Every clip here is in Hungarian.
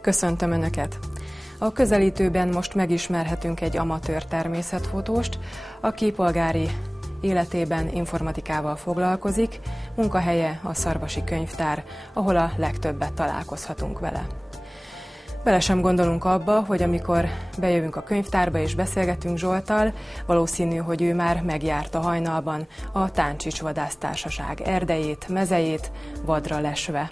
Köszöntöm Önöket! A közelítőben most megismerhetünk egy amatőr természetfotóst, aki polgári életében informatikával foglalkozik, munkahelye a Szarvasi Könyvtár, ahol a legtöbbet találkozhatunk vele. Bele sem gondolunk abba, hogy amikor bejövünk a könyvtárba és beszélgetünk Zsolttal, valószínű, hogy ő már megjárta hajnalban a Táncsics Vadásztársaság erdejét, mezejét vadra lesve.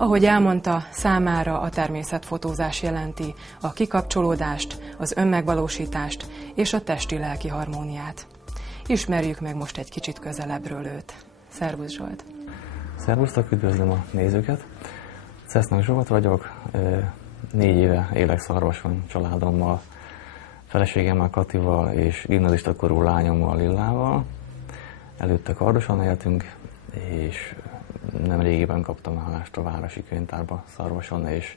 Ahogy elmondta, számára a természetfotózás jelenti a kikapcsolódást, az önmegvalósítást és a testi-lelki harmóniát. Ismerjük meg most egy kicsit közelebbről őt. Szervusz Zsolt! Szervusztok, üdvözlöm a nézőket! Szesznek Zsolt vagyok, 4 éve élek Szarvason családommal, feleségemmel Katival és gimnazista korú lányommal Lillával. Előtte Kardoson éltünk, és nem régiben kaptam állást a Városi Könyvtárba Szarvason, és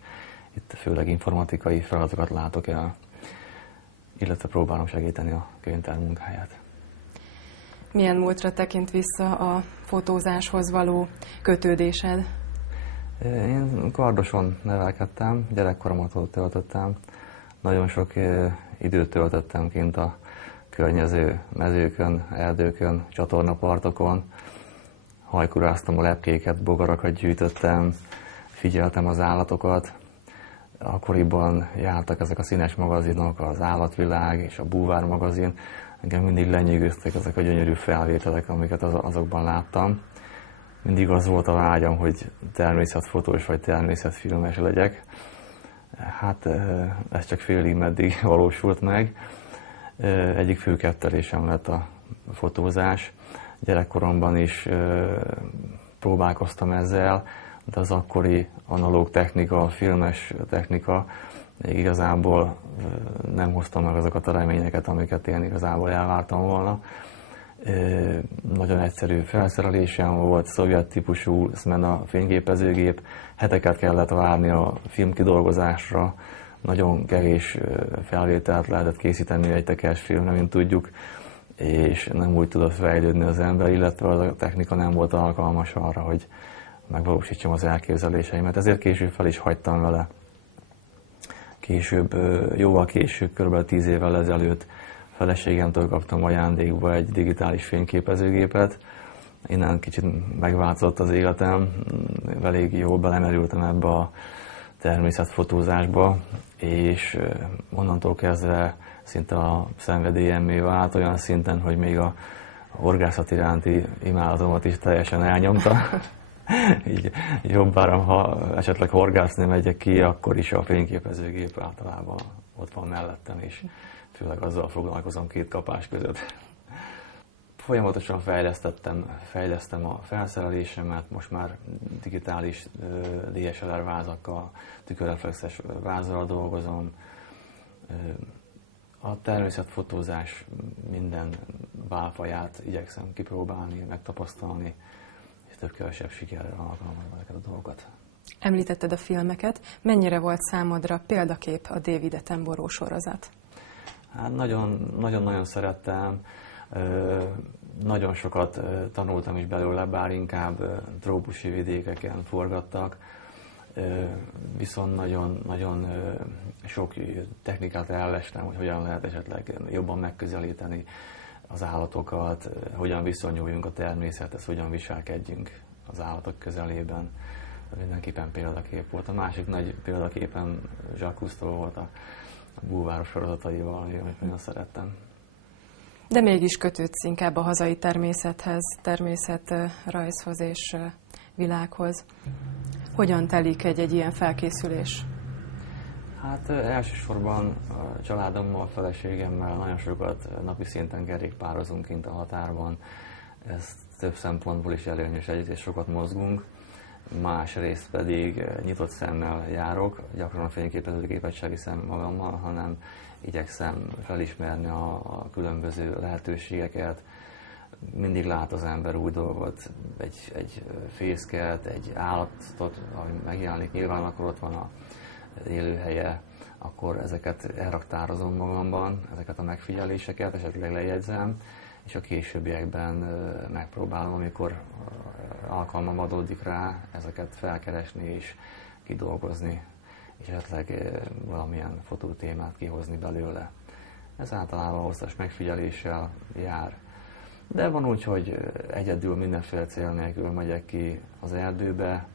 itt főleg informatikai feladatokat látok el, illetve próbálom segíteni a könyvtár munkáját. Milyen múltra tekint vissza a fotózáshoz való kötődésed? Én Kardoson nevelkedtem, gyerekkoromat ott töltöttem. Nagyon sok időt töltöttem kint a környező mezőkön, erdőkön, csatornapartokon. Hajkuráztam a lepkéket, bogarakat gyűjtöttem, figyeltem az állatokat. Akkoriban jártak ezek a színes magazinok, az Állatvilág és a Búvár magazin. Engem mindig lenyűgöztek ezek a gyönyörű felvételek, amiket azokban láttam. Mindig az volt a vágyam, hogy természetfotós vagy természetfilmes legyek. Hát ez csak félig meddig valósult meg. Egyik fő kettelésem lett a fotózás. Gyerekkoromban is próbálkoztam ezzel, de az akkori analóg technika, filmes technika még igazából nem hoztam meg azokat a reményeket, amiket én igazából elvártam volna. Nagyon egyszerű felszerelésem volt, szovjet típusú Smena fényképezőgép, heteket kellett várni a filmkidolgozásra, nagyon kevés felvételt lehetett készíteni egy tekers filmre, mint tudjuk, és nem úgy tudott fejlődni az ember, illetve az a technika nem volt alkalmas arra, hogy megvalósítsam az elképzeléseimet, ezért később fel is hagytam vele. Jóval később, kb. 10 évvel ezelőtt feleségemtől kaptam ajándékba egy digitális fényképezőgépet. Innen kicsit megváltozott az életem, elég jól belemerültem ebbe a természetfotózásba, és onnantól kezdve szinte a szenvedélyemmé vált, olyan szinten, hogy még a horgászat iránti imádatomat is teljesen elnyomta. Így jobbára, ha esetleg horgászni megyek ki, akkor is a fényképezőgép általában ott van mellettem, és főleg azzal foglalkozom 2 kapás között. Folyamatosan fejlesztem a felszerelésemet, most már digitális DSLR vázakkal, tükörreflexes vázzal dolgozom. A természetfotózás minden válfaját igyekszem kipróbálni, megtapasztalni, és több-kevesebb sikerrel alkalmazom ezeket a dolgokat. Említetted a filmeket. Mennyire volt számodra példakép a David Attenborough sorozat? Hát nagyon-nagyon szerettem, nagyon sokat tanultam is belőle, bár inkább trópusi vidékeken forgattak, viszont nagyon sok technikát ellestem, hogy hogyan lehet esetleg jobban megközelíteni az állatokat, hogyan viszonyuljunk a természethez, hogyan viselkedjünk az állatok közelében. Mindenképpen példakép volt. A másik nagy példaképem Jacques Cousteau volt a Búváros sorozataival, amit nagyon szerettem. De mégis kötődsz inkább a hazai természethez, természetrajzhoz és világhoz. Hogyan telik egy ilyen felkészülés? Hát elsősorban a családommal, a feleségemmel nagyon sokat napi szinten kerékpározunk kint a határban. Ez több szempontból is előnyös, egyrészt sokat mozgunk, másrészt pedig nyitott szemmel járok, gyakran a fényképezőgépet sem viszem magammal, hanem igyekszem felismerni a különböző lehetőségeket. Mindig lát az ember új dolgot, egy fészket, egy állatot, ami megjelenik, nyilván akkor ott van az élőhelye, akkor ezeket elraktározom magamban, ezeket a megfigyeléseket, esetleg lejegyzem, és a későbbiekben megpróbálom, amikor alkalmam adódik rá, ezeket felkeresni és kidolgozni. és esetleg valamilyen fotótémát kihozni belőle. Ez általában hosszas megfigyeléssel jár. De van úgy, hogy egyedül mindenféle cél nélkül megyek ki az erdőbe,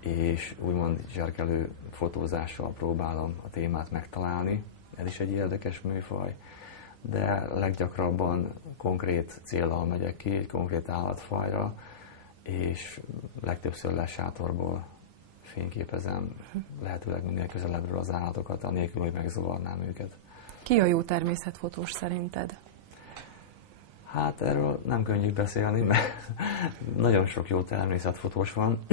és úgymond zserkelő fotózással próbálom a témát megtalálni. Ez is egy érdekes műfaj, de leggyakrabban konkrét céllal megyek ki, egy konkrét állatfajra, és legtöbbször lesátorból fényképezem, lehetőleg minél közelebbről az állatokat, anélkül, hogy megzavarnám őket. Ki a jó természetfotós szerinted? Hát erről nem könnyű beszélni, mert nagyon sok jó természetfotós van.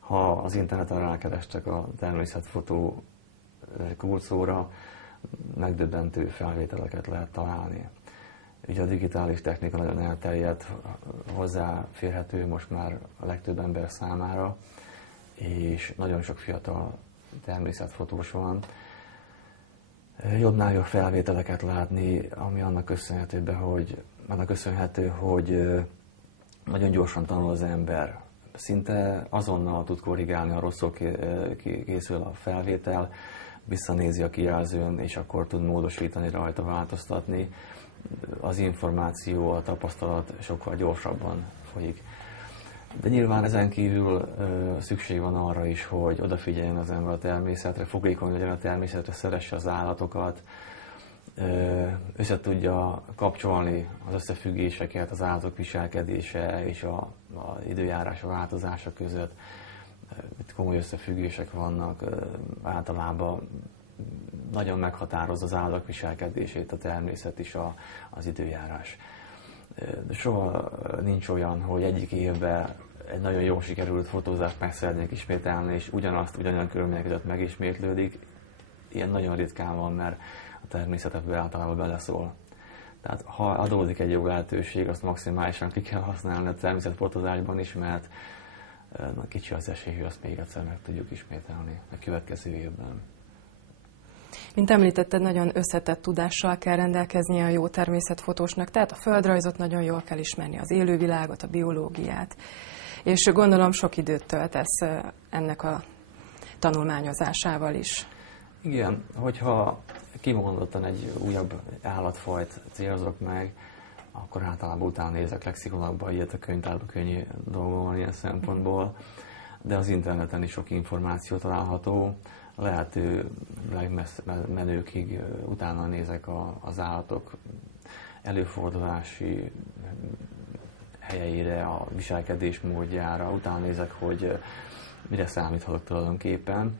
Ha az interneten rákerestek a természetfotó kulcsszóra, megdöbbentő felvételeket lehet találni. Ugye a digitális technika nagyon elterjedt, hozzáférhető most már a legtöbb ember számára, és nagyon sok fiatal természetfotós van. Jobbnál jobb felvételeket látni, ami annak köszönhető, hogy nagyon gyorsan tanul az ember. Szinte azonnal tud korrigálni, ha rosszul készül a felvétel, visszanézi a kijelzőn, és akkor tud módosítani rajta, változtatni. Az információ, a tapasztalat sokkal gyorsabban folyik. De nyilván ezen kívül szükség van arra is, hogy odafigyeljen az ember a természetre, fogékony legyen a természetre, szeresse az állatokat, össze tudja kapcsolni az összefüggéseket az állatok viselkedése és az időjárás változása között. Itt komoly összefüggések vannak, általában nagyon meghatározza az állatok viselkedését a természet és az időjárás. De soha nincs olyan, hogy egyik évben egy nagyon jól sikerült fotózást meg szeretnék ismételni, és ugyanolyan körülmények között megismétlődik. Ilyen nagyon ritkán van, mert a természet ebből általában beleszól. Tehát ha adódik egy jó lehetőség, azt maximálisan ki kell használni a természetfotózásban is, mert kicsi az esély, hogy azt még egyszer meg tudjuk ismételni a következő évben. Mint említetted, nagyon összetett tudással kell rendelkeznie a jó természetfotósnak, tehát a földrajzot nagyon jól kell ismerni, az élővilágot, a biológiát. És gondolom sok időt töltesz ennek a tanulmányozásával is. Igen, hogyha kimondottan egy újabb állatfajt célzok meg, akkor általában utána nézek lexikonokba, ilyet a könyvtárban könnyű dolgom van ilyen szempontból, de az interneten is sok információ található, lehető legmenőkig utána nézek az állatok előfordulási helyeire, a viselkedés módjára, utána nézek, hogy mire számíthatok tulajdonképpen,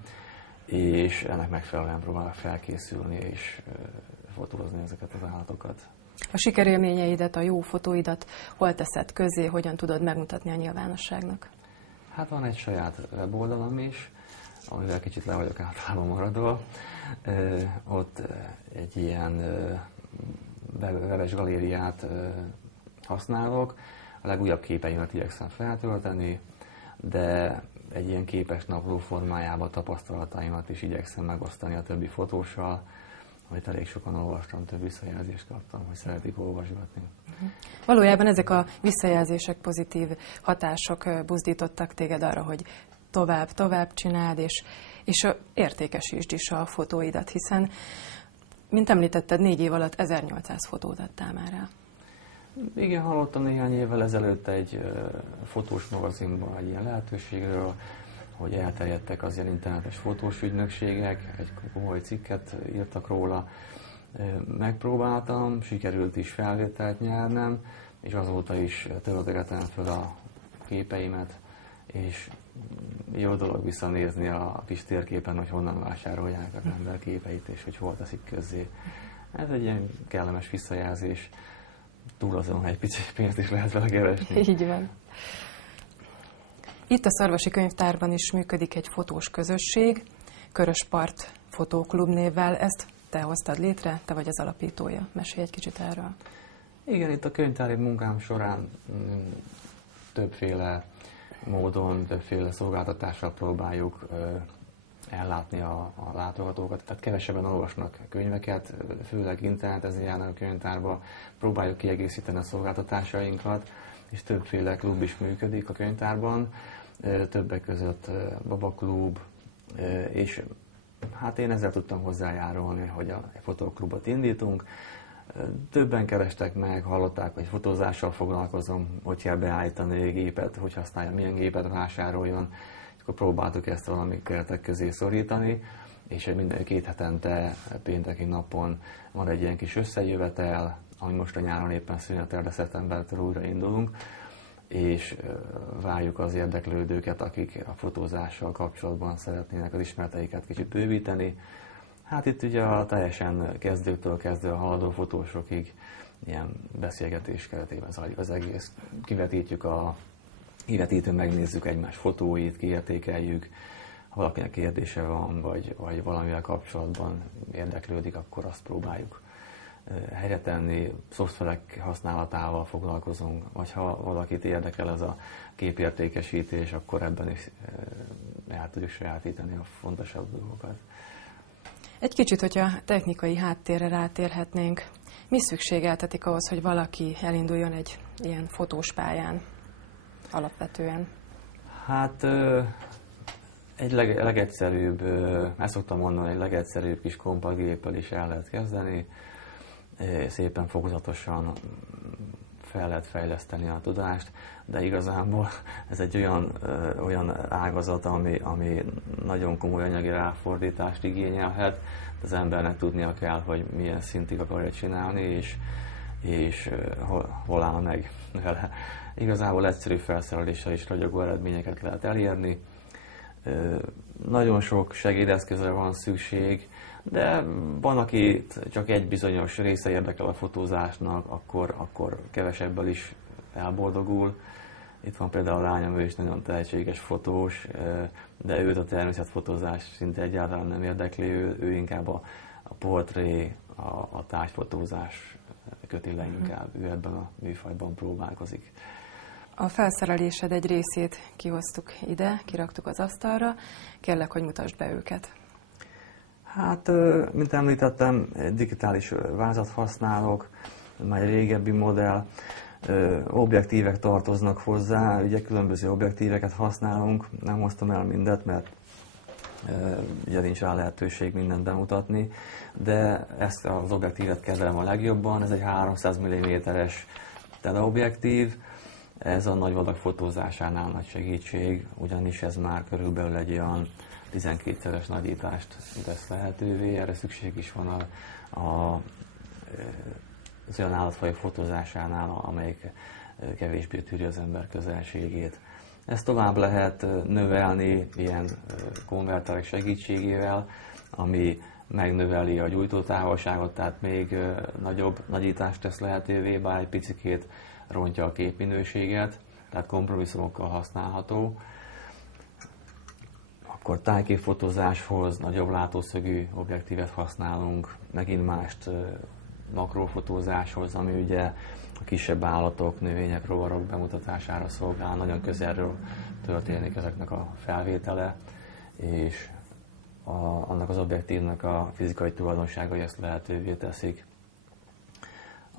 és ennek megfelelően próbálok felkészülni és fotózni ezeket az állatokat. A sikerélményeidet, a jó fotóidat hol teszed közzé, hogyan tudod megmutatni a nyilvánosságnak? Hát van egy saját weboldalam is, amivel kicsit le vagyok általában maradva. Ott egy ilyen webes galériát használok. A legújabb képeimet igyekszem feltölteni, de egy ilyen képes napló formájában tapasztalataimat is igyekszem megosztani a többi fotóssal, amit elég sokan olvastam, több visszajelzést kaptam, hogy szeretik olvasgatni. Valójában ezek a visszajelzések, pozitív hatások buzdítottak téged arra, hogy tovább csináld, és értékesítsd is a fotóidat, hiszen, mint említetted, 4 év alatt 1800 fotót adtál már el. Igen, hallottam néhány évvel ezelőtt egy fotós magazinban egy ilyen lehetőségről, hogy elterjedtek az ilyen internetes fotós ügynökségek, egy komoly cikket írtak róla. Megpróbáltam, sikerült is felvételt nyernem, és azóta is töltögetem föl a képeimet, és jó dolog visszanézni a kis térképen, hogy honnan vásárolják az ember képeit, és hogy hol teszik közzé. Ez egy ilyen kellemes visszajelzés. Túl azon, egy pici pénzt is lehet vele keresni. Így van. Itt a Szarvasi Könyvtárban is működik egy fotós közösség, Köröspart Fotóklub névvel. Ezt te hoztad létre, te vagy az alapítója. Mesélj egy kicsit erről. Igen, itt a könyvtári munkám során többféle módon, többféle szolgáltatással próbáljuk ellátni a látogatókat. Tehát kevesebben olvasnak könyveket, főleg internetezni járnak a könyvtárba, próbáljuk kiegészíteni a szolgáltatásainkat, és többféle klub is működik a könyvtárban, többek között Babaklub, És hát én ezzel tudtam hozzájárulni, hogy a fotóklubot indítunk. Többen kerestek meg, hallották, hogy fotózással foglalkozom, hogy kell beállítani a gépet, hogy használja, milyen gépet vásároljon. És akkor próbáltuk ezt valami keretek közé szorítani, és minden 2 hetente, pénteki napon van egy ilyen kis összejövetel, ami most a nyáron éppen szünetel, de szeptembertől újra indulunk, és várjuk az érdeklődőket, akik a fotózással kapcsolatban szeretnének az ismereteiket kicsit bővíteni. Hát itt ugye a teljesen kezdőktől kezdve a haladó fotósokig ilyen beszélgetés keretében zajlik az egész. Kivetítjük a kivetítőn, megnézzük egymás fotóit, kiértékeljük, ha valakinek kérdése van, vagy valamivel kapcsolatban érdeklődik, akkor azt próbáljuk helyre tenni, szoftverek használatával foglalkozunk, vagy ha valakit érdekel ez a képértékesítés, akkor ebben is el tudjuk sajátítani a fontosabb dolgokat. Egy kicsit, hogyha technikai háttérre rátérhetnénk, mi szükségeltetik ahhoz, hogy valaki elinduljon egy ilyen fotós pályán alapvetően? Hát egy legegyszerűbb, ezt szoktam mondani, egy legegyszerűbb kis kompakt géppel is el lehet kezdeni, szépen fokozatosan fel lehet fejleszteni a tudást, de igazából ez egy olyan ágazat, ami nagyon komoly anyagi ráfordítást igényelhet. Az embernek tudnia kell, hogy milyen szintig akarja csinálni, és hol áll meg vele. Igazából egyszerű felszereléssel is ragyogó eredményeket lehet elérni. Nagyon sok segédeszközre van szükség, de van, aki csak egy bizonyos része érdekel a fotózásnak, akkor kevesebbel is elboldogul. Itt van például a lányom, ő is nagyon tehetséges fotós, de őt a természetfotózás szinte egyáltalán nem érdekli, ő inkább a portré, a tárgyfotózás köti le inkább, ő ebben a műfajban próbálkozik. A felszerelésed egy részét kihoztuk ide, kiraktuk az asztalra, kérlek, hogy mutasd be őket. Hát, mint említettem, digitális vázat használok, már egy régebbi modell, objektívek tartoznak hozzá, ugye különböző objektíveket használunk, nem hoztam el mindet, mert ugye nincs rá lehetőség mindent bemutatni, de ezt az objektívet kezelem a legjobban, ez egy 300 mm-es teleobjektív, ez a nagyvadak fotózásánál nagy segítség, ugyanis ez már körülbelül egy olyan 12-szeres nagyítást tesz lehetővé, erre szükség is van az olyan állatfajok fotózásánál, amelyik kevésbé tűri az ember közelségét. Ezt tovább lehet növelni ilyen konverterek segítségével, ami megnöveli a gyújtótávolságot, tehát még nagyobb nagyítást tesz lehetővé, bár egy picikét rontja a képminőséget, tehát kompromisszumokkal használható. Akkor tájképfotózáshoz nagyobb látószögű objektívet használunk, megint mást makrófotózáshoz, ami ugye a kisebb állatok, növények, rovarok bemutatására szolgál, nagyon közelről történik ezeknek a felvétele, és annak az objektívnak a fizikai tulajdonságai ezt lehetővé teszik.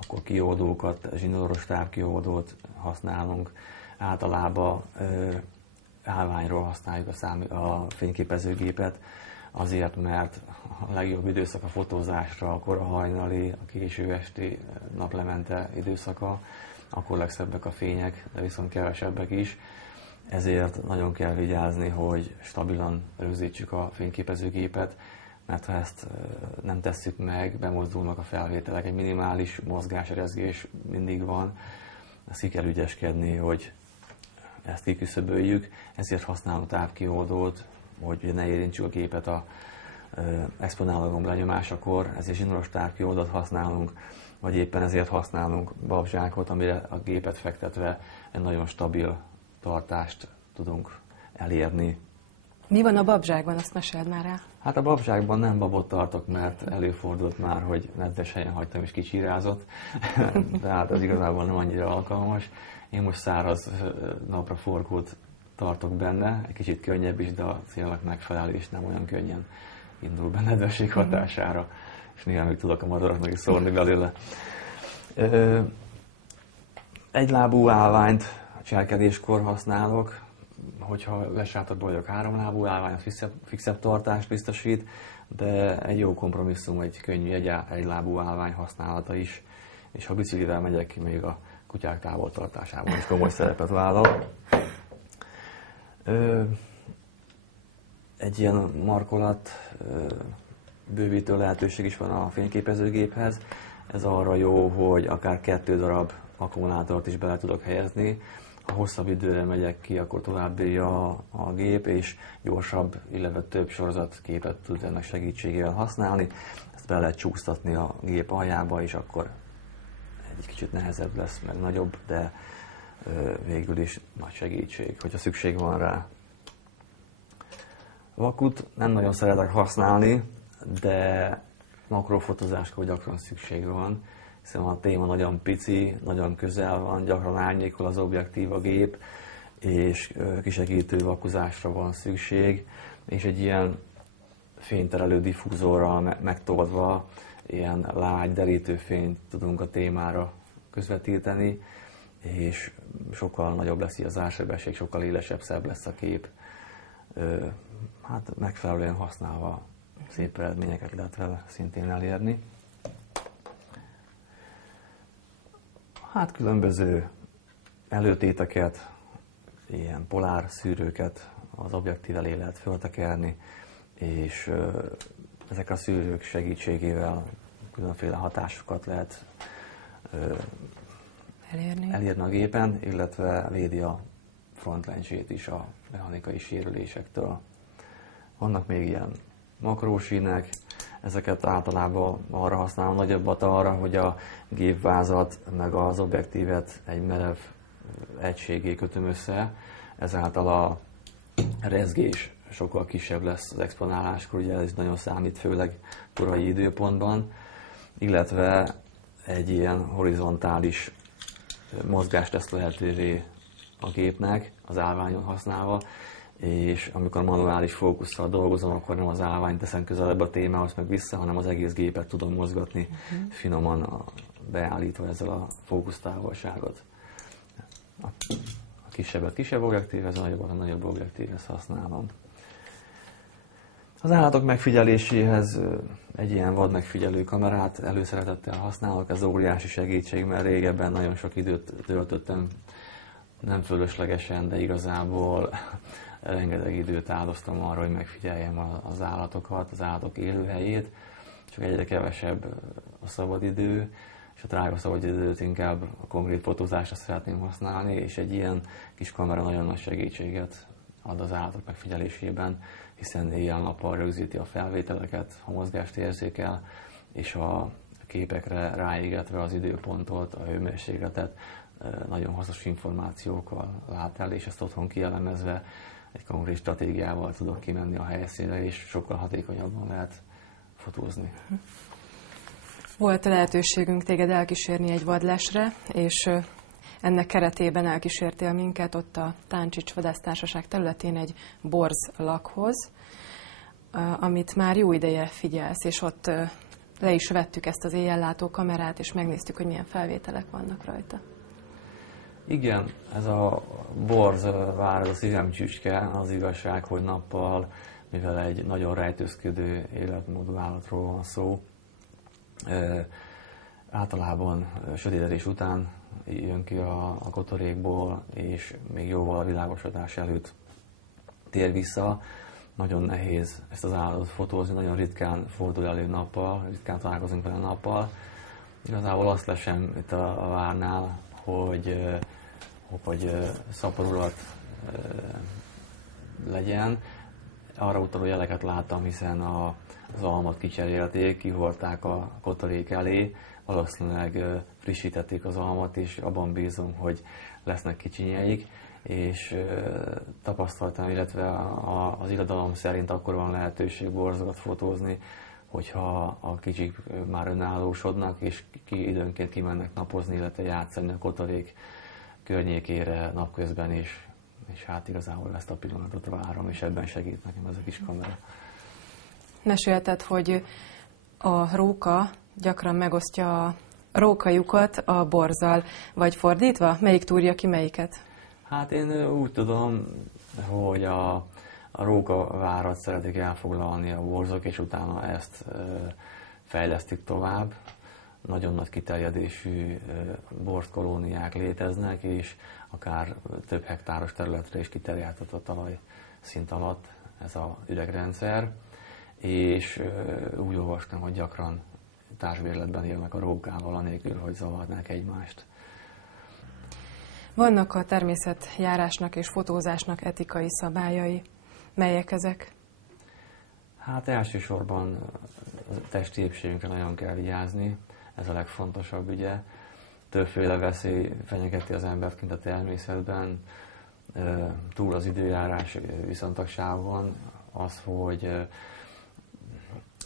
Akkor kiódókat, zsinóros távkiódót használunk, általában állványról használjuk a fényképezőgépet, azért, mert a legjobb időszak a fotózásra a kora hajnali, a késő esti naplemente időszaka, akkor legszebbek a fények, de viszont kevesebbek is. Ezért nagyon kell vigyázni, hogy stabilan rögzítsük a fényképezőgépet, mert ha ezt nem tesszük meg, bemozdulnak a felvételek, egy minimális mozgásrezgés mindig van, ezt ki kell ügyeskedni, hogy ezt kiküszöböljük, ezért használunk távkioldót, hogy ne érintsük a gépet a exponálógomb lenyomásakor, ezért zsinóros távkioldót használunk, vagy éppen ezért használunk babzsákot, amire a gépet fektetve egy nagyon stabil tartást tudunk elérni. Mi van a babzsákban, azt meséld már el. Hát a babzsákban nem babot tartok, mert előfordult már, hogy nedves helyen hagytam és kicsirázott, de hát ez igazából nem annyira alkalmas. Én most száraz napraforgót tartok benne, egy kicsit könnyebb is, de a célnak megfelelő, és nem olyan könnyen indul be nedvesség hatására, és néha még tudok a madaraknak is szórni belőle. Egylábú állványt cselkedéskor használok, hogyha lesátadban vagyok, 3 lábú állvány, az fixebb tartást biztosít, de egy jó kompromisszum, egy könnyű egy lábú állvány használata is, és ha biciklivel megyek, még a kutyák távoltartásában is komoly szerepet vállal. Egy ilyen markolat bővítő lehetőség is van a fényképezőgéphez. Ez arra jó, hogy akár 2 darab akkumulátort is bele tudok helyezni. Ha hosszabb időre megyek ki, akkor tovább bírja a gép, és gyorsabb, illetve több sorozatképet tud ennek segítségével használni. Ezt bele lehet csúsztatni a gép aljába, és akkor egy kicsit nehezebb lesz, meg nagyobb, de végül is nagy segítség, hogyha szükség van rá. Vakut nem nagyon szeretek használni, de makrofotózáskor gyakran szükség van, hiszen a téma nagyon pici, nagyon közel van, gyakran árnyékol az objektív, a gép, és kisegítő vakuzásra van szükség, és egy ilyen fényterelő diffúzorral megtoldva ilyen lágy, derítő fényt tudunk a témára közvetíteni, és sokkal nagyobb lesz a zársebesség, sokkal élesebb, szebb lesz a kép. Hát megfelelően használva szép eredményeket lehet vele szintén elérni. Hát különböző előtéteket, ilyen polár szűrőket az objektív elé lehet föltekerni, és ezek a szűrők segítségével különféle hatásokat lehet elérni a gépen, illetve védi a frontlencsét is a mechanikai sérülésektől. Vannak még ilyen makrósínek, ezeket általában arra használom nagyobbat arra, hogy a gépvázat meg az objektívet egy merev egységé kötöm össze, ezáltal a rezgés sokkal kisebb lesz az exponáláskor, ugye ez nagyon számít, főleg korai időpontban, illetve egy ilyen horizontális mozgást tesz lehetővé a gépnek az állványon használva, és amikor manuális fókusszal dolgozom, akkor nem az állványt teszem közelebb a témához meg vissza, hanem az egész gépet tudom mozgatni finoman beállítva ezzel a fókusztávolságot. A kisebbet kisebb objektívhez, a nagyobbat a nagyobb objektívhez használom. Az állatok megfigyeléséhez egy ilyen vadmegfigyelő kamerát előszeretettel használok, ez óriási segítség, mert régebben nagyon sok időt töltöttem, nem fölöslegesen, de igazából rengeteg időt áldoztam arra, hogy megfigyeljem az állatokat, az állatok élőhelyét, csak egyre kevesebb a szabadidő, és a drága szabadidőt inkább a konkrét fotózásra szeretném használni, és egy ilyen kis kamera nagyon nagy segítséget ad az állatok megfigyelésében, hiszen éjjel-nappal rögzíti a felvételeket, a mozgást érzékel, és a képekre ráégetve az időpontot, a hőmérsékletet nagyon hasznos információkkal lát el, és ezt otthon kielemezve egy konkrét stratégiával tudok kimenni a helyszínre, és sokkal hatékonyabban lehet fotózni. Volt lehetőségünk téged elkísérni egy vadlesre, és ennek keretében elkísértél minket ott a Táncsics Vadásztársaság területén egy borzlakhoz, amit már jó ideje figyelsz, és ott le is vettük ezt az éjjellátó kamerát, és megnéztük, hogy milyen felvételek vannak rajta. Igen, ez a borzvár, ez a szívem csücske, az igazság, hogy nappal, mivel egy nagyon rejtőzködő életmódú állatról van szó, általában sötétedés után jön ki a kotorékból, és még jóval a világosodás előtt tér vissza. Nagyon nehéz ezt az állatot fotózni, nagyon ritkán fordul elő nappal, ritkán találkozunk vele nappal. Igazából azt lesem itt a várnál, hogy szaporulat legyen. Arra utaló jeleket láttam, hiszen az almat kicserélték, kihordták a kotorék elé, valószínűleg frissítették az almat, és abban bízom, hogy lesznek kicsinyeik, és tapasztaltam, illetve az irodalom szerint akkor van lehetőség borzokat fotózni, hogyha a kicsik már önállósodnak, és időnként kimennek napozni, illetve játszani a kotorék környékére napközben is. És hát igazából ezt a pillanatot várom, és ebben segít nekem ez a kis kamera. Mesélted, hogy a róka gyakran megosztja a rókajukat a borzzal, vagy fordítva? Melyik túrja ki melyiket? Hát én úgy tudom, hogy a rókavárat szeretik elfoglalni a borzok, és utána ezt fejlesztik tovább. Nagyon nagy kiterjedésű bortkolóniák léteznek, és akár több hektáros területre is kiterjedhet a talajszint alatt ez az üregrendszer. És úgy olvastam, hogy gyakran társbérletben élnek a rókával, anélkül, hogy zavarnák egymást. Vannak a természetjárásnak és fotózásnak etikai szabályai. Melyek ezek? Hát elsősorban a testi épségünkre nagyon kell vigyázni, ez a legfontosabb ugye. Többféle veszély fenyegeti az embert kint a természetben, túl az időjárás viszontagságban, az, hogy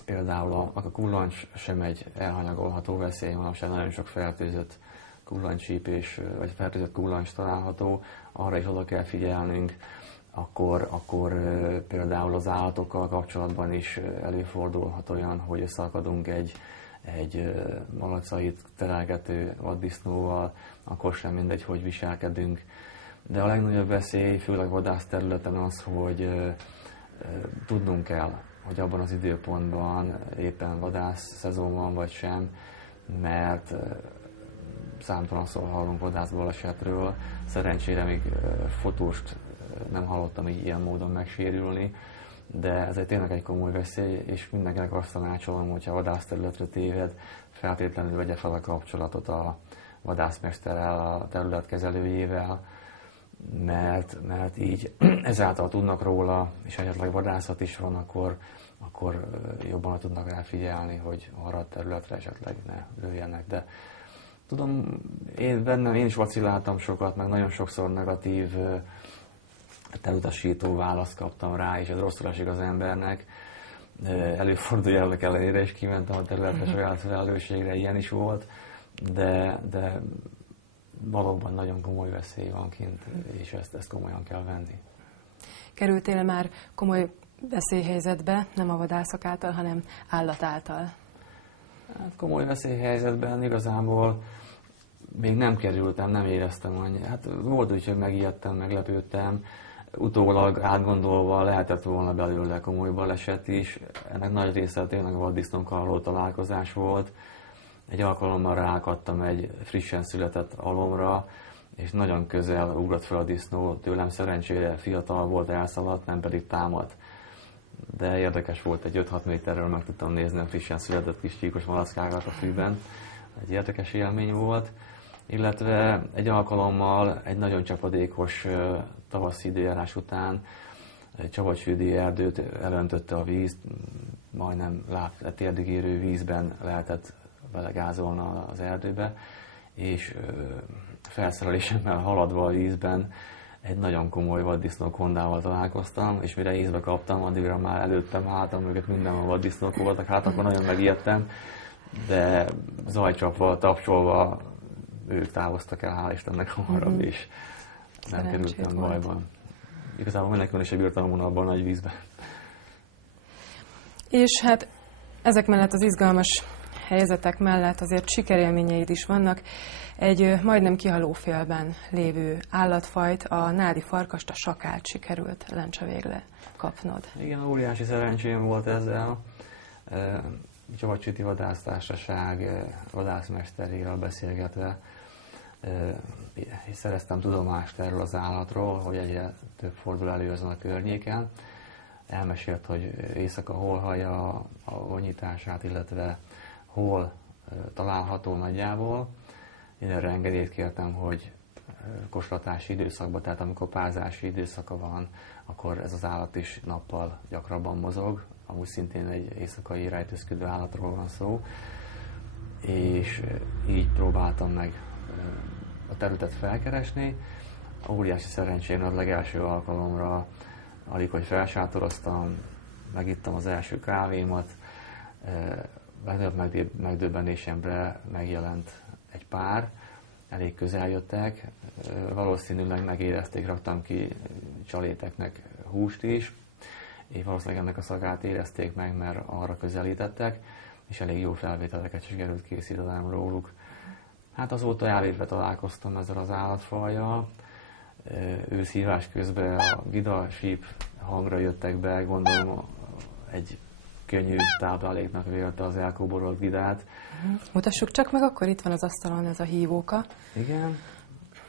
például a kullancs sem egy elhanyagolható veszély, manapság nagyon sok fertőzött kullancsípés, vagy fertőzött kullancs található, arra is oda kell figyelnünk, akkor például az állatokkal kapcsolatban is előfordulhat olyan, hogy összeakadunk egy malacait terelgető vaddisznóval, akkor sem mindegy, hogy viselkedünk. De a legnagyobb veszély, főleg vadászterületen az, hogy tudnunk kell, hogy abban az időpontban éppen vadász szezon van vagy sem, mert számtalanszor hallunk vadászbalesetről. Szerencsére még fotóst nem hallottam így ilyen módon megsérülni, de ez tényleg egy komoly veszély, és mindenkinek azt tanácsolom, hogyha vadászterületre téved, feltétlenül vegye fel a kapcsolatot a vadászmesterrel, a terület kezelőjével, mert így ezáltal tudnak róla, és esetleg vadászat is van, akkor jobban tudnak rá figyelni, hogy arra a területre esetleg ne lőjenek. De tudom, én is vacilláltam sokat, meg nagyon sokszor negatív elutasító választ kaptam rá, és ez rosszul esik az embernek. Előfordul jelölek ellenére, és kimentem a területre saját felelősségre, ilyen is volt, de valóban nagyon komoly veszély van kint, és ezt komolyan kell venni. Kerültél már komoly veszélyhelyzetbe, nem a vadászok által, hanem állat által? Hát komoly veszélyhelyzetben igazából még nem kerültem, nem éreztem annyi. Hát volt úgy, hogy megijedtem, meglepődtem, utólag átgondolva lehetett volna belőle komoly baleset is. Ennek nagy része tényleg a vaddisznókkal való találkozás volt. Egy alkalommal ráakadtam egy frissen született alomra, és nagyon közel ugrott fel a disznó, tőlem szerencsére fiatal volt, elszaladt, nem pedig támadt. De érdekes volt, egy 5-6 méterről meg tudtam nézni a frissen született kis csíkos malackákat a fűben. Egy érdekes élmény volt, illetve egy alkalommal egy nagyon csapadékos tavaszi időjárás után egy csabadsföldi erdőt elöntötte a víz, majdnem térdig érő vízben lehetett vele gázolni az erdőbe, és felszerelésemmel haladva a vízben egy nagyon komoly vaddisznó kondával találkoztam, és mire észbe kaptam, addigra már előttem, hátam mögött mindenhol vaddisznók voltak, hát akkor nagyon megijedtem, de zajcsapva, tapsolva ők távoztak el, hál' Istennek hamarabb, és nem kerültem bajban. Igazából menekülni sem bírtam volna abban a nagy vízben. És hát ezek mellett, az izgalmas helyzetek mellett azért sikerélményeid is vannak. Egy majdnem kihalófélben lévő állatfajt, a nádi farkast, a sakált sikerült lencsevégle kapnod. Igen, óriási szerencsém volt ezzel. Csabadsföldi Vadásztársaság vadászmesterével beszélgetve és szereztem tudomást erről az állatról, hogy egyre több fordul elő ezen a környéken. Elmesélt, hogy éjszaka hol hallja a vonyítását, illetve hol található nagyjából. Én erre engedélyt kértem, hogy koslatási időszakban, tehát amikor párzási időszaka van, akkor ez az állat is nappal gyakrabban mozog. Amúgy szintén egy éjszakai rejtőzködő állatról van szó. És így próbáltam meg a területet felkeresni. Óriási szerencsén a legelső alkalomra alig, hogy felsátoroztam, megittam az első kávémat, legnagyobb megdöbbenésemre megjelent egy pár, elég közel jöttek, valószínűleg megérezték, raktam ki csaléteknek húst is, és valószínűleg ennek a szagát érezték meg, mert arra közelítettek, és elég jó felvételeket sikerült készítenem róluk. Hát azóta elérve találkoztam ezzel az állatfajjal, őszhívás közben a gida, síp hangra jöttek be, gondolom egy könnyű tápláléknak vélte az elkóborolt gidát. Mutassuk csak meg, akkor itt van az asztalon ez a hívóka. Igen,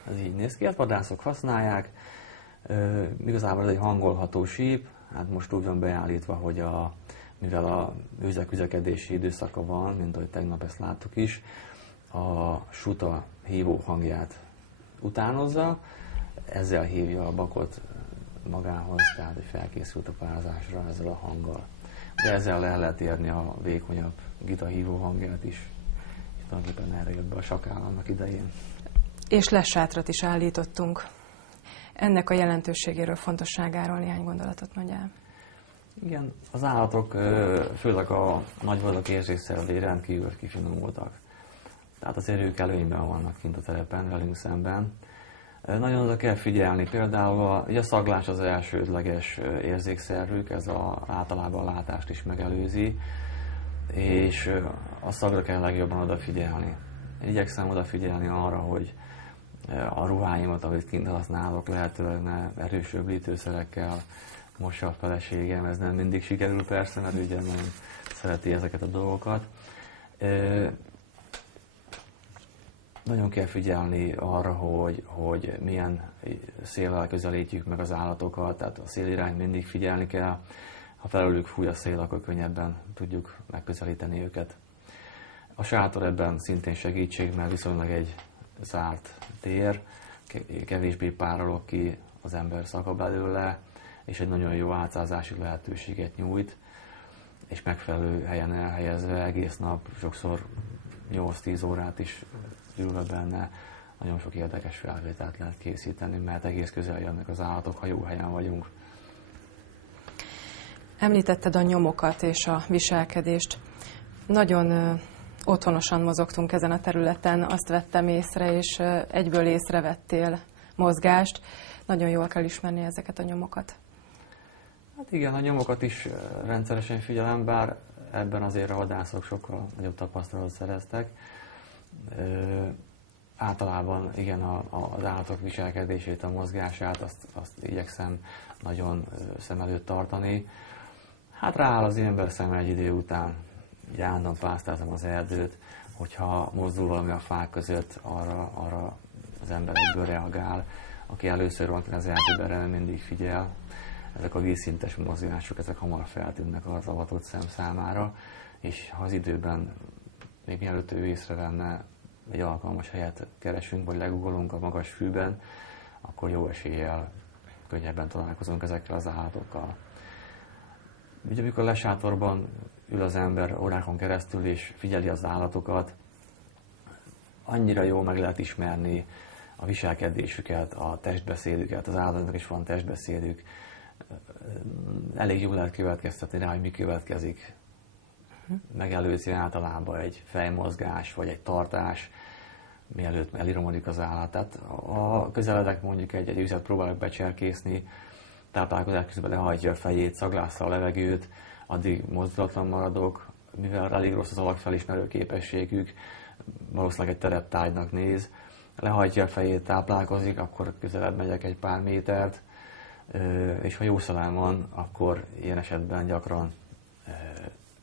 ez így néz ki, hát vadászok használják. Igazából ez egy hangolható síp, hát most úgy van beállítva, hogy mivel a üzlekedési időszaka van, mint ahogy tegnap ezt láttuk is, a suta hívó hangját utánozza, ezzel hívja a bakot magához, tehát hogy felkészült a párzásra ezzel a hanggal. De ezzel le lehet érni a vékonyabb gita hívó hangját is. Tulajdonképpen erre jött be a sakál annak idején. És lesátrat is állítottunk. Ennek a jelentőségéről, fontosságáról néhány gondolatot mondjál. Igen, az állatok, főleg a nagyvadak érzékszervei rendkívül kifinomultak. Tehát az ők előnyben vannak kint a telepen, velünk szemben. Nagyon oda kell figyelni, például a szaglás az elsődleges érzékszervük, ez általában a látást is megelőzi, és a szagra kell legjobban odafigyelni. Igyekszem odafigyelni arra, hogy a ruháimat, amit kint használok, lehetőleg ne erős öblítőszerekkel mossa a feleségem, ez nem mindig sikerül persze, mert ugye nagyon szereti ezeket a dolgokat. Nagyon kell figyelni arra, hogy milyen széllel közelítjük meg az állatokat, tehát a szélirányt mindig figyelni kell. Ha felülük fúj a szél, akkor könnyebben tudjuk megközelíteni őket. A sátor ebben szintén segítség, mert viszonylag egy zárt tér, kevésbé párolog ki, az ember szakad belőle, és egy nagyon jó átszázási lehetőséget nyújt, és megfelelő helyen elhelyezve egész nap, sokszor 8-10 órát is ülve benne, nagyon sok érdekes felvételt lehet készíteni, mert egész közel jönnek az állatok, ha jó helyen vagyunk. Említetted a nyomokat és a viselkedést. Nagyon otthonosan mozogtunk ezen a területen, azt vettem észre, és egyből észrevettél mozgást. Nagyon jól kell ismerni ezeket a nyomokat. Hát igen, a nyomokat is rendszeresen figyelem, bár ebben azért a vadászok sokkal nagyobb tapasztalatot szereztek. Általában igen, az állatok viselkedését, a mozgását, azt igyekszem nagyon szem előtt tartani. Hát rááll az ember szeme egy idő után, így állandóan pásztázom az erdőt, hogyha mozdul valami a fák között, arra az ember egyből reagál. Aki először van az erdőben, mindig figyel. Ezek a vízszintes mozgások, ezek hamar feltűnnek az avatott szem számára, és ha az időben, még mielőtt ő észrevenne, egy alkalmas helyet keresünk, vagy legugolunk a magas fűben, akkor jó eséllyel könnyebben találkozunk ezekkel az állatokkal. Ugye amikor lesátorban ül az ember órákon keresztül és figyeli az állatokat, annyira jól meg lehet ismerni a viselkedésüket, a testbeszédüket, az állatoknak is van testbeszédük. Elég jól lehet következtetni rá, hogy mi következik. Megelőzi általában egy fejmozgás vagy egy tartás, mielőtt eliromodik az állat. Tehát ha közeledek mondjuk egy üzlet, próbálok becserkészni, táplálkozás közben lehajtja a fejét, szaglásza a levegőt, addig mozdulatlan maradok, mivel elég rossz az alakfelismerő képességük, valószínűleg egy tereptárgynak néz, lehajtja a fejét, táplálkozik, akkor közelebb megyek egy pár métert, és ha jó szalám van, akkor ilyen esetben gyakran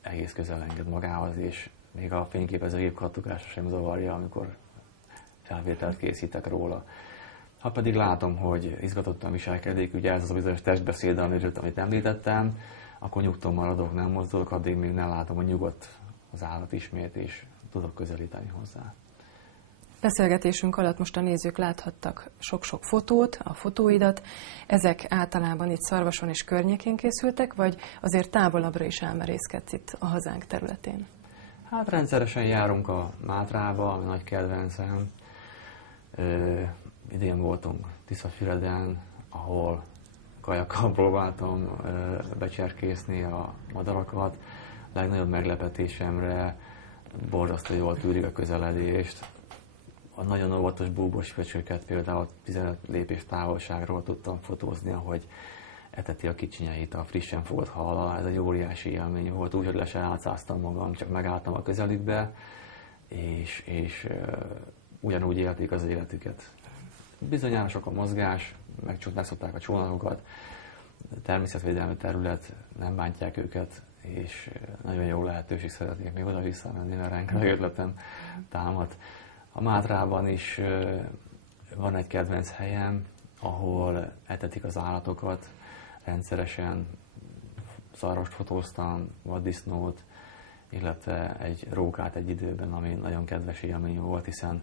egész közel enged magához, és még a fényképező gépkattugása sem zavarja, amikor felvételt készítek róla. Ha pedig látom, hogy izgatottan viselkedik, ugye ez az a bizonyos testbeszéd, amit említettem, akkor nyugton maradok, nem mozdulok, addig még nem látom, hogy nyugodt az állat ismét, és tudok közelíteni hozzá. Beszélgetésünk alatt most a nézők láthattak sok-sok fotót, a fotóidat. Ezek általában itt Szarvason és környékén készültek, vagy azért távolabbra is elmerészkedsz itt a hazánk területén? Hát rendszeresen járunk a Mátrába, ami nagy kedvencem. Idén voltunk Tiszafüreden, ahol kajakkal próbáltam becserkészni a madarakat. A legnagyobb meglepetésemre borzasztó jól tűrik a közeledést. A nagyon óvatos búbos fecsőket például 15 lépés távolságról tudtam fotózni, ahogy eteti a kicsinyeit a frissen fogott hal alá. Ez egy óriási élmény volt, úgyhogy le se átszáztam magam, csak megálltam a közelükbe, és ugyanúgy élték az életüket. bizonyára sok a mozgás, megszokták a csónakokat, természetvédelmi terület, nem bántják őket, és nagyon jó lehetőség, szeretnék még oda visszamenni, mert rengeteg ötletem támad. A Mátrában is van egy kedvenc helyem, ahol etetik az állatokat, rendszeresen szarvast fotóztam, vaddisznót, illetve egy rókát egy időben, ami nagyon kedves élmény volt, hiszen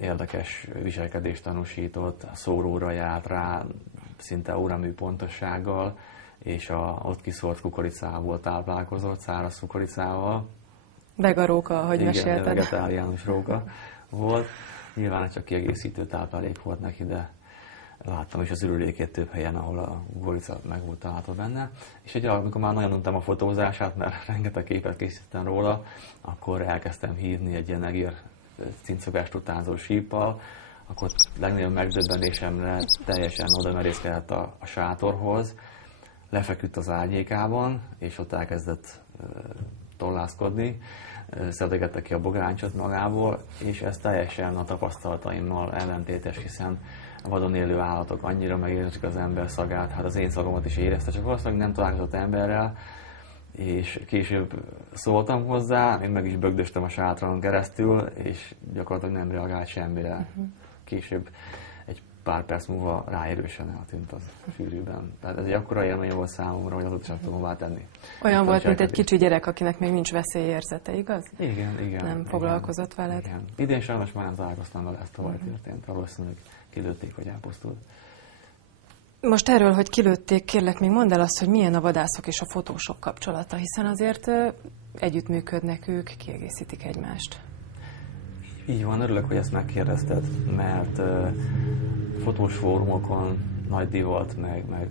érdekes viselkedést tanúsított, a szóróra járt rá szinte óramű pontossággal, és a ott kiszórt kukoricából táplálkozott, száraz kukoricával. Vegaróka, ahogy igen, mesélted. Igen, vegetáriánus róka volt. Nyilván csak kiegészítő táplálék volt neki, de láttam is az ürülékét több helyen, ahol a kukorica meg volt található benne. És amikor már nagyon untam a fotózását, mert rengeteg képet készítettem róla, akkor elkezdtem hívni egy ilyen egér cincogást utánzó síppal, akkor legnagyobb megdöbbenésemre teljesen oda merészkedett a sátorhoz, lefeküdt az ágyékában, és ott elkezdett tollászkodni, szedegette ki a bogáncsot magából, és ez teljesen a tapasztalataimmal ellentétes, hiszen a vadon élő állatok annyira megérzik az ember szagát, hát az én szagamat is érezte, csak valószínűleg nem találkozott emberrel, és később szóltam hozzá, én meg is bögdöstem a sátron keresztül, és gyakorlatilag nem reagált semmire. Később egy pár perc múlva ráérősen eltűnt az sűrűben. Tehát ez egy akkora élmény volt számomra, hogy azóta sem tudom hová tenni. Olyan volt, mint egy kicsi gyerek, akinek még nincs veszélyérzete, igaz? Igen. Nem foglalkozott veled? Igen. Idén sajnos már nem találkoztam vele, ez tavaly történt. Valószínűleg kilőtték, vagy elpusztult. Most erről, hogy kilőtték, kérlek, még mondd el azt, hogy milyen a vadászok és a fotósok kapcsolata, hiszen azért együttműködnek ők, kiegészítik egymást. Így van, örülök, hogy ezt megkérdezted, mert fotós fórumokon nagy divat, meg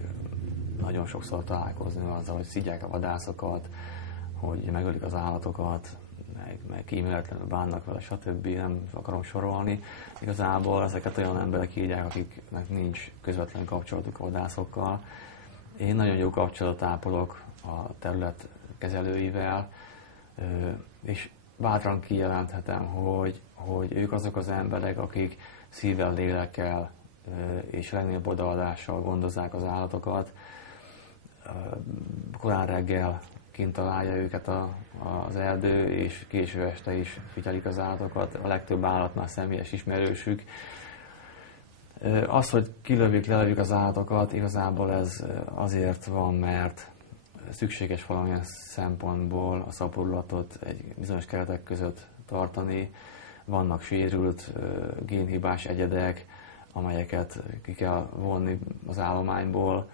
nagyon sokszor találkozni azzal, hogy szidják a vadászokat, hogy megölik az állatokat, meg kíméletlenül bánnak vele, stb. Nem akarom sorolni. Igazából ezeket olyan emberek írják, akiknek nincs közvetlen kapcsolatuk a vadászokkal. Én nagyon jó kapcsolatot ápolok a terület kezelőivel, és bátran kijelenthetem, hogy ők azok az emberek, akik szívvel, lélekkel és legnagyobb odaadással gondozzák az állatokat. Korán reggel kint találja őket az erdő, és késő este is figyelik az állatokat. A legtöbb állat már személyes ismerősük. Az, hogy lelövjük az állatokat, igazából ez azért van, mert szükséges valamilyen szempontból a szaporulatot egy bizonyos keretek között tartani. Vannak sérült, génhibás egyedek, amelyeket ki kell vonni az állományból,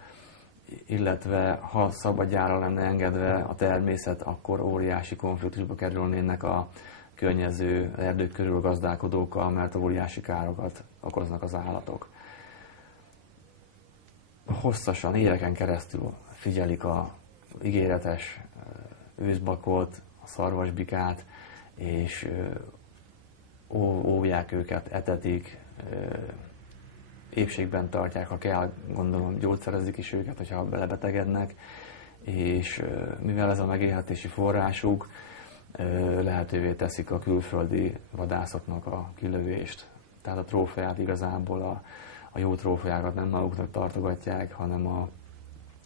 illetve ha szabadjára lenne engedve a természet, akkor óriási konfliktusba kerülnének a környező erdők körül gazdálkodókkal, mert óriási károkat okoznak az állatok. Hosszasan, éveken keresztül figyelik a ígéretes őszbakot, a szarvasbikát, és óvják őket, etetik, épségben tartják, ha kell, gondolom gyógyszerezik is őket, hogyha belebetegednek, és mivel ez a megélhetési forrásuk, lehetővé teszik a külföldi vadászoknak a kilövést. Tehát a trófeát igazából, a jó trófeákat nem maguknak tartogatják, hanem a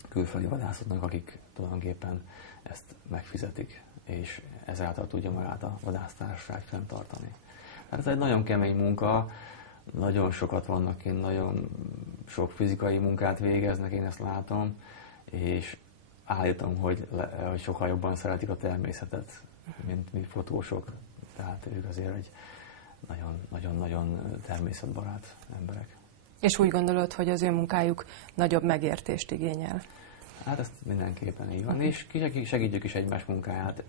külföldi vadászoknak, akik tulajdonképpen ezt megfizetik, és ezáltal tudja magát a vadásztársaság fenntartani. Hát ez egy nagyon kemény munka, nagyon sokat vannak kint, nagyon sok fizikai munkát végeznek, én ezt látom, és állítom, hogy sokkal jobban szeretik a természetet, mint mi fotósok. Tehát ők azért egy nagyon-nagyon természetbarát emberek. És úgy gondolod, hogy az ő munkájuk nagyobb megértést igényel? Hát ezt mindenképpen így van, és segítjük is egymás munkáját.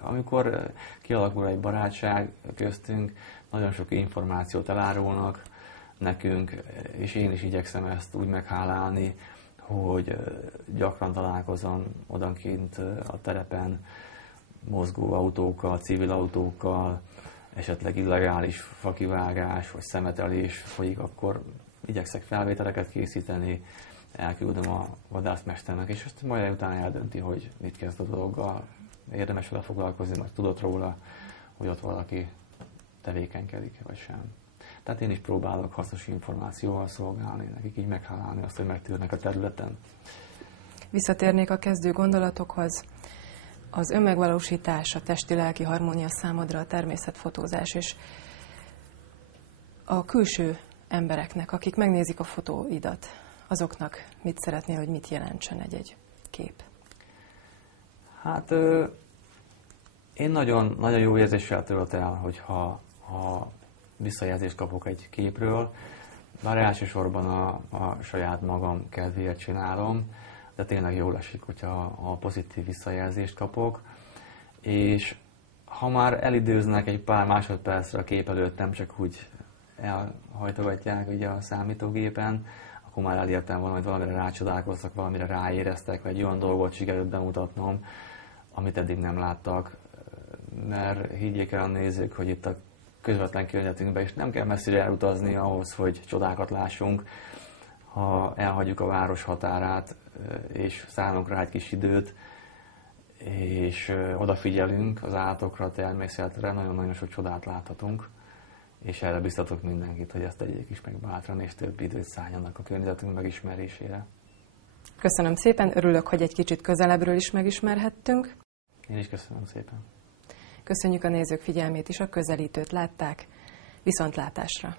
Amikor kialakul egy barátság köztünk, nagyon sok információt elárulnak nekünk, és én is igyekszem ezt úgy meghálálni, hogy gyakran találkozom odankint a terepen mozgó autókkal, civil autókkal, esetleg illegális fakivágás vagy szemetelés folyik, akkor igyekszek felvételeket készíteni, elküldöm a vadászmesternek, és azt majd utána eldönti, hogy mit kezd a dologgal, érdemes vele foglalkozni, vagy tudott róla, hogy ott valaki tevékenykedik, vagy sem. Tehát én is próbálok hasznos információval szolgálni, nekik így meghálálni azt, hogy megtűrnek a területen. Visszatérnék a kezdő gondolatokhoz. Az önmegvalósítás, a testi-lelki harmónia számodra a természetfotózás, és a külső embereknek, akik megnézik a fotóidat, azoknak mit szeretnél, hogy mit jelentsen egy kép? Hát én nagyon jó érzéssel tölt el, hogyha visszajelzést kapok egy képről, bár elsősorban a saját magam kedvéért csinálom, de tényleg jól esik, hogyha a pozitív visszajelzést kapok, és ha már elidőznek egy pár másodpercre a kép előtt, nem csak úgy elhajtogatják ugye a számítógépen, akkor már elértem valamit, valamire rácsodálkoztak, valamire ráéreztek, vagy egy olyan dolgot sikerült bemutatnom, amit eddig nem láttak, mert higgyék el a nézők, hogy itt a közvetlen környezetünkben is nem kell messzire elutazni ahhoz, hogy csodákat lássunk. Ha elhagyjuk a város határát, és szállunk rá egy kis időt, és odafigyelünk az állatokra, a természetre, nagyon-nagyon sok csodát láthatunk, és erre biztatok mindenkit, hogy ezt tegyék is meg bátran, és több időt szálljanak a környezetünk megismerésére. Köszönöm szépen, örülök, hogy egy kicsit közelebbről is megismerhettünk. Én is köszönöm szépen. Köszönjük a nézők figyelmét is, a Közelítőt látták. Viszontlátásra!